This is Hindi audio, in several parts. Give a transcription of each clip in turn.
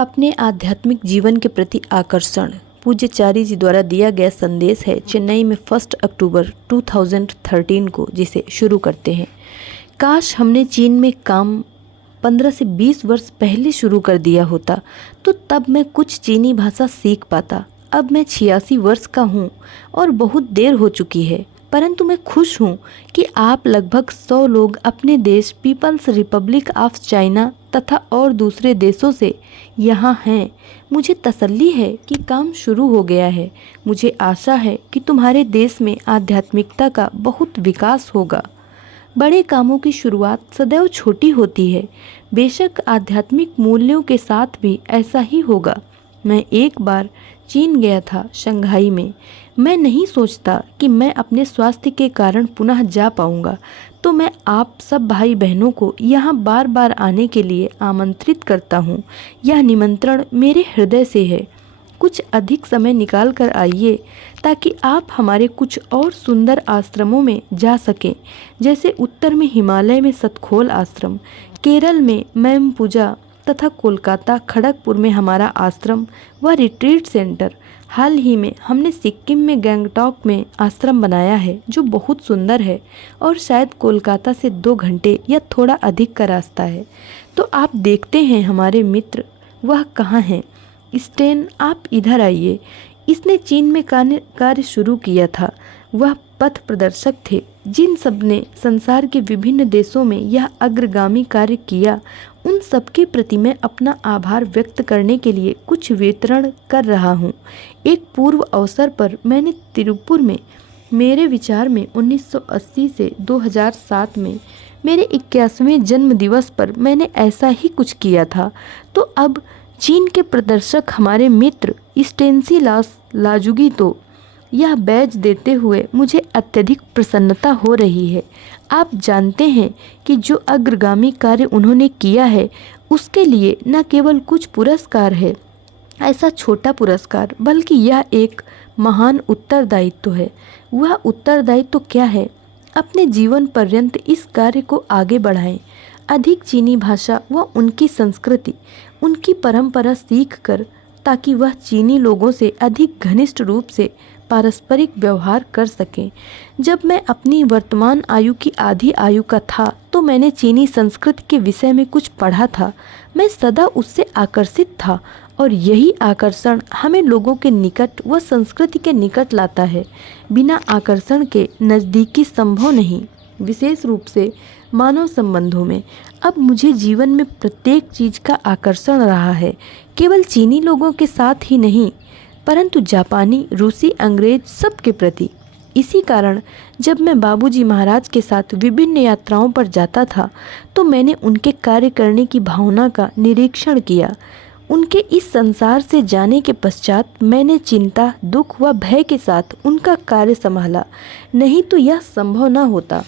अपने आध्यात्मिक जीवन के प्रति आकर्षण। पूज्यचारी जी द्वारा दिया गया संदेश है चेन्नई में 1 अक्टूबर 2013 को, जिसे शुरू करते हैं। काश हमने चीन में काम 15 से 20 वर्ष पहले शुरू कर दिया होता तो तब मैं कुछ चीनी भाषा सीख पाता। अब मैं 86 वर्ष का हूँ और बहुत देर हो चुकी है, परंतु मैं खुश हूँ कि आप लगभग 100 लोग अपने देश पीपल्स रिपब्लिक ऑफ चाइना तथा और दूसरे देशों से यहाँ हैं। मुझे तसल्ली है कि काम शुरू हो गया है। मुझे आशा है कि तुम्हारे देश में आध्यात्मिकता का बहुत विकास होगा। बड़े कामों की शुरुआत सदैव छोटी होती है। बेशक आध्यात्मिक मूल्यों के साथ भी ऐसा ही होगा। मैं एक बार चीन गया था, शंघाई में। मैं नहीं सोचता कि मैं अपने स्वास्थ्य के कारण पुनः जा पाऊंगा, तो मैं आप सब भाई बहनों को यहाँ बार बार आने के लिए आमंत्रित करता हूँ। यह निमंत्रण मेरे हृदय से है। कुछ अधिक समय निकाल कर आइए ताकि आप हमारे कुछ और सुंदर आश्रमों में जा सकें, जैसे उत्तर में हिमालय में सतखोल आश्रम, केरल में मैमपूजा तथा कोलकाता खड़गपुर में हमारा आश्रम व रिट्रीट सेंटर। हाल ही में हमने सिक्किम में गैंगटॉक में आश्रम बनाया है जो बहुत सुंदर है और शायद कोलकाता से 2 घंटे या थोड़ा अधिक का रास्ता है। तो आप देखते हैं हमारे मित्र वह कहाँ हैं। स्टेन, आप इधर आइए। इसने चीन में कार्य शुरू किया था। वह पथ प्रदर्शक थे। जिन सब ने संसार के विभिन्न देशों में यह अग्रगामी कार्य किया, उन सबके प्रति मैं अपना आभार व्यक्त करने के लिए कुछ वितरण कर रहा हूँ। एक पूर्व अवसर पर मैंने तिरुपुर में, मेरे विचार में 1980 से 2007 में मेरे 81वें जन्म दिवस पर मैंने ऐसा ही कुछ किया था। तो अब चीन के प्रदर्शक हमारे मित्र स्टेनिस्लास लाजुगी, तो यह बैज देते हुए मुझे अत्यधिक प्रसन्नता हो रही है। आप जानते हैं कि जो अग्रगामी कार्य उन्होंने किया है उसके लिए न केवल कुछ पुरस्कार है, ऐसा छोटा पुरस्कार, बल्कि यह एक महान उत्तरदायित्व है। वह उत्तरदायित्व क्या है? अपने जीवन पर्यंत इस कार्य को आगे बढ़ाएं। अधिक चीनी भाषा व उनकी संस्कृति, उनकी परंपरा सीख कर, ताकि वह चीनी लोगों से अधिक घनिष्ठ रूप से पारस्परिक व्यवहार कर सकें। जब मैं अपनी वर्तमान आयु की आधी आयु का था तो मैंने चीनी संस्कृति के विषय में कुछ पढ़ा था। मैं सदा उससे आकर्षित था और यही आकर्षण हमें लोगों के निकट व संस्कृति के निकट लाता है। बिना आकर्षण के नज़दीकी संभव नहीं, विशेष रूप से मानव संबंधों में। अब मुझे जीवन में प्रत्येक चीज़ का आकर्षण रहा है, केवल चीनी लोगों के साथ ही नहीं, परंतु जापानी, रूसी, अंग्रेज सबके प्रति। इसी कारण जब मैं बाबूजी महाराज के साथ विभिन्न यात्राओं पर जाता था तो मैंने उनके कार्य करने की भावना का निरीक्षण किया। उनके इस संसार से जाने के पश्चात मैंने चिंता, दुख व भय के साथ उनका कार्य संभाला, नहीं तो यह संभव न होता।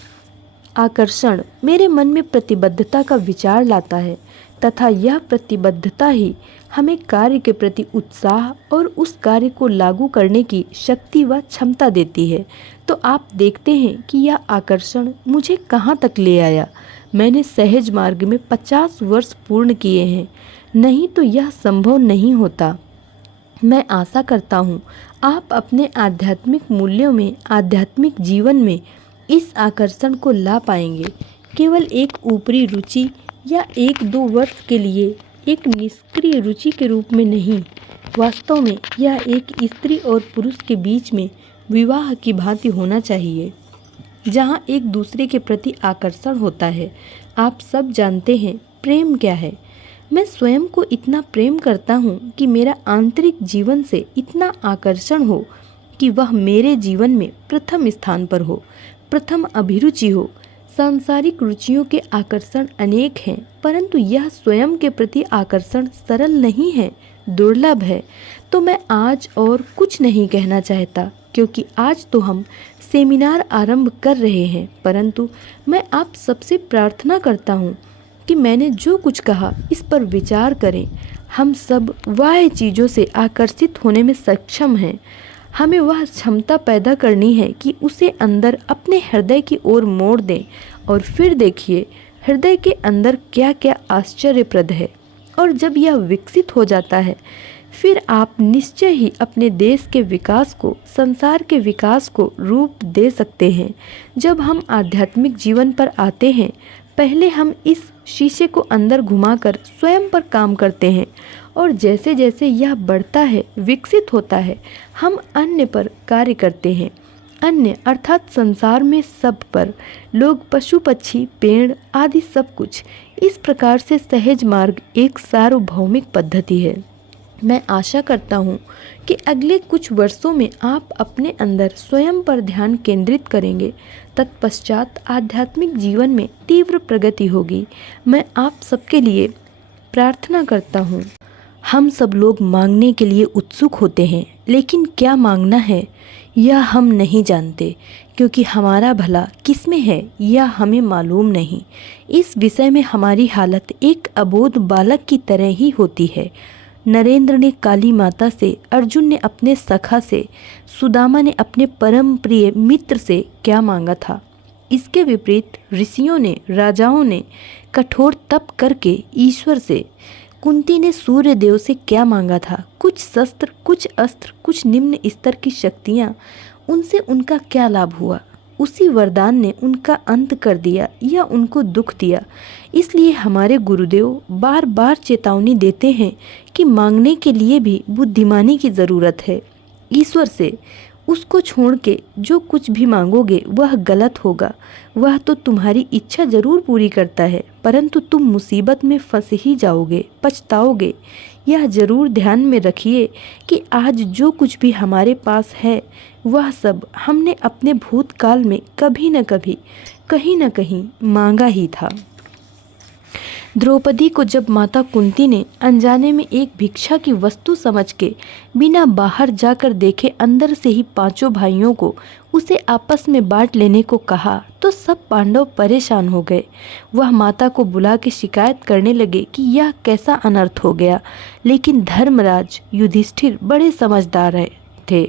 आकर्षण मेरे मन में प्रतिबद्धता का विचार लाता है तथा यह प्रतिबद्धता ही हमें कार्य के प्रति उत्साह और उस कार्य को लागू करने की शक्ति व क्षमता देती है। तो आप देखते हैं कि यह आकर्षण मुझे कहाँ तक ले आया। मैंने सहज मार्ग में 50 वर्ष पूर्ण किए हैं, नहीं तो यह संभव नहीं होता। मैं आशा करता हूँ आप अपने आध्यात्मिक मूल्यों में, आध्यात्मिक जीवन में इस आकर्षण को ला पाएंगे। केवल एक ऊपरी रुचि या 1-2 वर्ष के लिए एक निष्क्रिय रुचि के रूप में नहीं, वास्तव में यह एक स्त्री और पुरुष के बीच में विवाह की भांति होना चाहिए, जहां एक दूसरे के प्रति आकर्षण होता है। आप सब जानते हैं प्रेम क्या है। मैं स्वयं को इतना प्रेम करता हूँ कि मेरा आंतरिक जीवन से इतना आकर्षण हो कि वह मेरे जीवन में प्रथम स्थान पर हो, प्रथम अभिरुचि हो। सांसारिक रुचियों के आकर्षण अनेक हैं, परंतु यह स्वयं के प्रति आकर्षण सरल नहीं है, दुर्लभ है। तो मैं आज और कुछ नहीं कहना चाहता, क्योंकि आज तो हम सेमिनार आरंभ कर रहे हैं, परंतु मैं आप सबसे प्रार्थना करता हूँ कि मैंने जो कुछ कहा इस पर विचार करें। हम सब बाह्य चीज़ों से आकर्षित होने में सक्षम हैं। हमें वह क्षमता पैदा करनी है कि उसे अंदर अपने हृदय की ओर मोड़ दें और फिर देखिए हृदय के अंदर क्या क्या आश्चर्यप्रद है। और जब यह विकसित हो जाता है फिर आप निश्चय ही अपने देश के विकास को, संसार के विकास को रूप दे सकते हैं। जब हम आध्यात्मिक जीवन पर आते हैं, पहले हम इस शीशे को अंदर घुमाकर स्वयं पर काम करते हैं और जैसे जैसे यह बढ़ता है, विकसित होता है, हम अन्य पर कार्य करते हैं। अन्य अर्थात संसार में सब पर, लोग, पशु पक्षी, पेड़ आदि सब कुछ। इस प्रकार से सहज मार्ग एक सार्वभौमिक पद्धति है। मैं आशा करता हूँ कि अगले कुछ वर्षों में आप अपने अंदर स्वयं पर ध्यान केंद्रित करेंगे। तत्पश्चात आध्यात्मिक जीवन में तीव्र प्रगति होगी। मैं आप सबके लिए प्रार्थना करता हूँ। हम सब लोग मांगने के लिए उत्सुक होते हैं, लेकिन क्या मांगना है यह हम नहीं जानते, क्योंकि हमारा भला किसमें है यह हमें मालूम नहीं। इस विषय में हमारी हालत एक अबोध बालक की तरह ही होती है। नरेंद्र ने काली माता से, अर्जुन ने अपने सखा से, सुदामा ने अपने परम प्रिय मित्र से क्या मांगा था। इसके विपरीत ऋषियों ने, राजाओं ने कठोर तप करके ईश्वर से, कुंती ने सूर्य देव से क्या मांगा था। कुछ शस्त्र, कुछ अस्त्र, कुछ निम्न स्तर की शक्तियाँ, उनसे उनका क्या लाभ हुआ। उसी वरदान ने उनका अंत कर दिया या उनको दुख दिया। इसलिए हमारे गुरुदेव बार बार चेतावनी देते हैं कि मांगने के लिए भी बुद्धिमानी की ज़रूरत है। ईश्वर से उसको छोड़ के जो कुछ भी मांगोगे वह गलत होगा। वह तो तुम्हारी इच्छा ज़रूर पूरी करता है, परंतु तुम मुसीबत में फंस ही जाओगे, पछताओगे। यह ज़रूर ध्यान में रखिए कि आज जो कुछ भी हमारे पास है वह सब हमने अपने भूतकाल में कभी न कभी, कहीं न कहीं मांगा ही था। द्रौपदी को जब माता कुंती ने अनजाने में एक भिक्षा की वस्तु समझ के बिना बाहर जाकर देखे अंदर से ही पांचों भाइयों को उसे आपस में बांट लेने को कहा, तो सब पांडव परेशान हो गए। वह माता को बुला के शिकायत करने लगे कि यह कैसा अनर्थ हो गया। लेकिन धर्मराज युधिष्ठिर बड़े समझदार थे।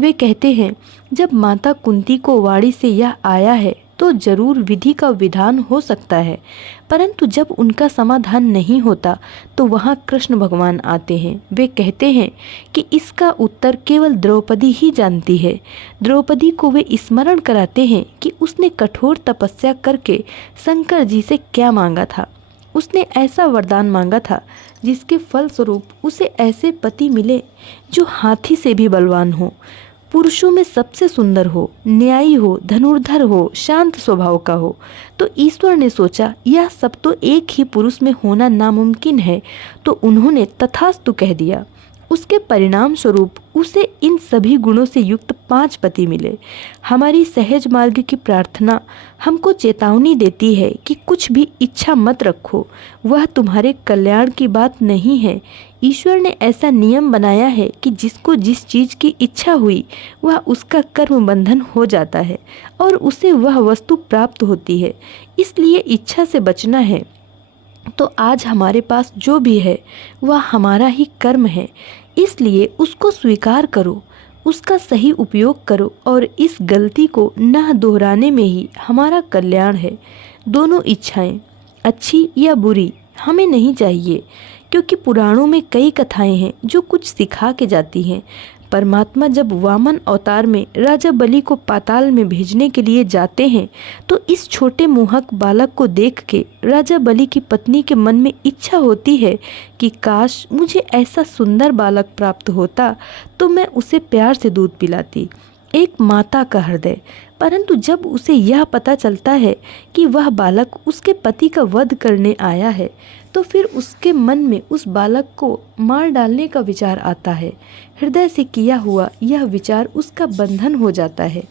वे कहते हैं, जब माता कुंती को वाणी से यह आया है तो जरूर विधि का विधान हो सकता है, परंतु जब उनका समाधान नहीं होता तो वहाँ कृष्ण भगवान आते हैं। वे कहते हैं कि इसका उत्तर केवल द्रौपदी ही जानती है। द्रौपदी को वे स्मरण कराते हैं कि उसने कठोर तपस्या करके शंकर जी से क्या मांगा था। उसने ऐसा वरदान मांगा था जिसके फलस्वरूप उसे ऐसे पति मिले जो हाथी से भी बलवान हो, पुरुषों में सबसे सुंदर हो, न्यायी हो, धनुर्धर हो, शांत स्वभाव का हो। तो ईश्वर ने सोचा यह सब तो एक ही पुरुष में होना नामुमकिन है, तो उन्होंने तथास्तु कह दिया। उसके परिणाम स्वरूप उसे इन सभी गुणों से युक्त 5 पति मिले। हमारी सहज मार्ग की प्रार्थना हमको चेतावनी देती है कि कुछ भी इच्छा मत रखो, वह तुम्हारे कल्याण की बात नहीं है। ईश्वर ने ऐसा नियम बनाया है कि जिसको जिस चीज़ की इच्छा हुई वह उसका कर्म बंधन हो जाता है और उसे वह वस्तु प्राप्त होती है। इसलिए इच्छा से बचना है तो आज हमारे पास जो भी है वह हमारा ही कर्म है, इसलिए उसको स्वीकार करो, उसका सही उपयोग करो और इस गलती को न दोहराने में ही हमारा कल्याण है। दोनों इच्छाएं, अच्छी या बुरी, हमें नहीं चाहिए, क्योंकि पुराणों में कई कथाएं हैं जो कुछ सिखा के जाती हैं। परमात्मा जब वामन अवतार में राजा बलि को पाताल में भेजने के लिए जाते हैं तो इस छोटे मोहक बालक को देख के राजा बलि की पत्नी के मन में इच्छा होती है कि काश मुझे ऐसा सुंदर बालक प्राप्त होता तो मैं उसे प्यार से दूध पिलाती। एक माता का हृदय। परंतु जब उसे यह पता चलता है कि वह बालक उसके पति का वध करने आया है तो फिर उसके मन में उस बालक को मार डालने का विचार आता है। हृदय से किया हुआ यह विचार उसका बंधन हो जाता है।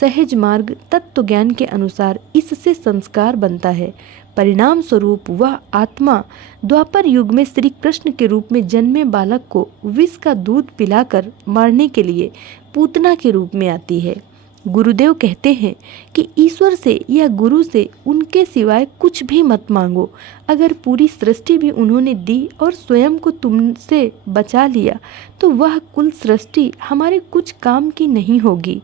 सहज मार्ग तत्व ज्ञान के अनुसार इससे संस्कार बनता है। परिणाम स्वरूप वह आत्मा द्वापर युग में श्री कृष्ण के रूप में जन्मे बालक को विष का दूध पिलाकर मारने के लिए पूतना के रूप में आती है। गुरुदेव कहते हैं कि ईश्वर से या गुरु से उनके सिवाय कुछ भी मत मांगो। अगर पूरी सृष्टि भी उन्होंने दी और स्वयं को तुमसे बचा लिया तो वह कुल सृष्टि हमारे कुछ काम की नहीं होगी।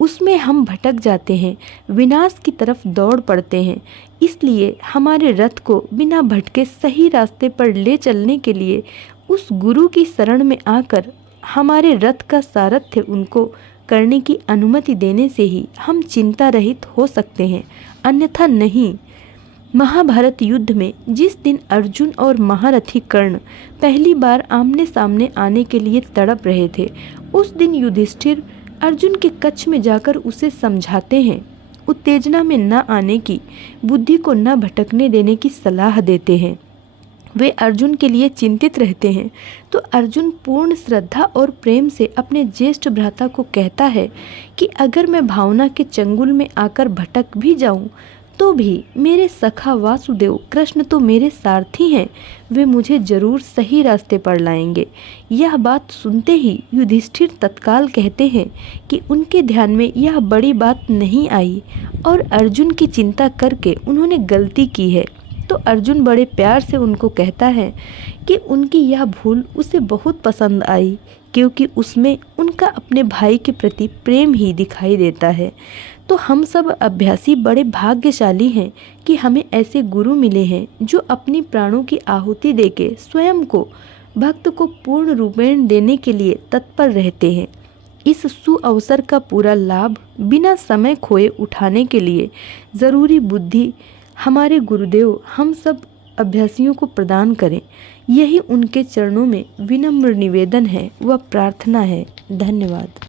उसमें हम भटक जाते हैं, विनाश की तरफ दौड़ पड़ते हैं। इसलिए हमारे रथ को बिना भटके सही रास्ते पर ले चलने के लिए उस गुरु की शरण में आकर हमारे रथ का सारथ्य उनको करने की अनुमति देने से ही हम चिंता रहित हो सकते हैं, अन्यथा नहीं। महाभारत युद्ध में जिस दिन अर्जुन और महारथी कर्ण पहली बार आमने सामने आने के लिए तड़प रहे थे, उस दिन युधिष्ठिर अर्जुन के कक्ष में जाकर उसे समझाते हैं, उत्तेजना में न आने की, बुद्धि को न भटकने देने की सलाह देते हैं। वे अर्जुन के लिए चिंतित रहते हैं तो अर्जुन पूर्ण श्रद्धा और प्रेम से अपने ज्येष्ठ भ्राता को कहता है कि अगर मैं भावना के चंगुल में आकर भटक भी जाऊं तो भी मेरे सखा वासुदेव कृष्ण तो मेरे सारथी हैं, वे मुझे जरूर सही रास्ते पर लाएंगे। यह बात सुनते ही युधिष्ठिर तत्काल कहते हैं कि उनके ध्यान में यह बड़ी बात नहीं आई और अर्जुन की चिंता करके उन्होंने गलती की है। तो अर्जुन बड़े प्यार से उनको कहता है कि उनकी यह भूल उसे बहुत पसंद आई, क्योंकि उसमें उनका अपने भाई के प्रति प्रेम ही दिखाई देता है। तो हम सब अभ्यासी बड़े भाग्यशाली हैं कि हमें ऐसे गुरु मिले हैं जो अपनी प्राणों की आहुति देके स्वयं को भक्त को पूर्ण रूपेण देने के लिए तत्पर रहते हैं। इस सुअवसर का पूरा लाभ बिना समय खोए उठाने के लिए ज़रूरी बुद्धि हमारे गुरुदेव हम सब अभ्यासियों को प्रदान करें। यही उनके चरणों में विनम्र निवेदन है व प्रार्थना है। धन्यवाद।